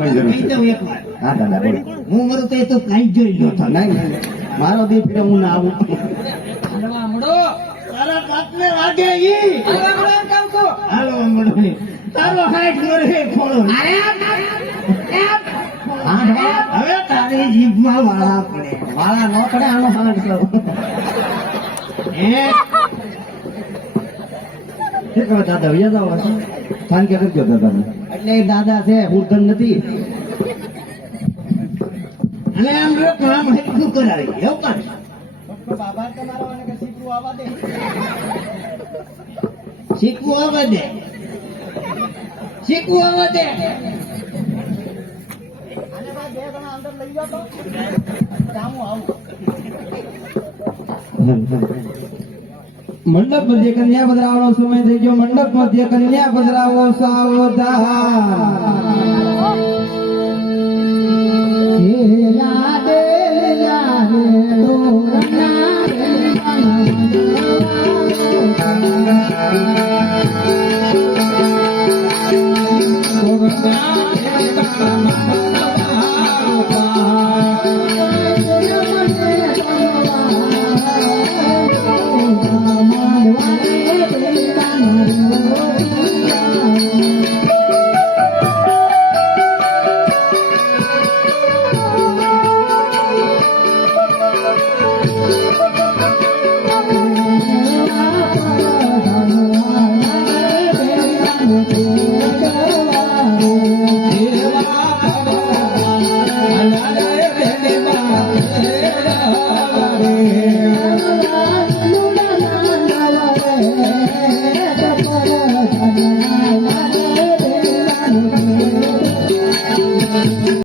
કોઈ જરૂર કહી નથી. દઉં એકવાર. હા દાદા બોલો. હું મરું તો એ તો કાંઈ જોઈ લો તો. નહીં નહીં મારો દી ફીરે હું ના આવું. હાલવા મળો. તારા બાપને વાગે ઈ. હાલવા મળો એમ કહું છું. હાલવા મળો ઈ. તારો હાઈટ મરે ખોળો. હવે તારી જીભમાં વાળા પડે. વાળા નો પડે આનો હાથ કરો. શું કહો દાદા વ્યા જાઓ હશે? કારણ કે કરજો દાદા. એટલે એ દાદા છે ઉર્ધન નથી. અને આમ રે કામ હેઠું કરાવી એવું કાંઈ. બાબા તમારો અને કે શીખવું આવવા દે. શીખવું આવવા દે. શીખવું આવવા દે. આને બાદ બે જણા અંદર લઈ જાઓ તો કામું આવું. મંડપ મધ્ય કન્યા પધરાવવાનો સમય થઈ ગયો. મંડપ મધ્ય કન્યા પધરાવો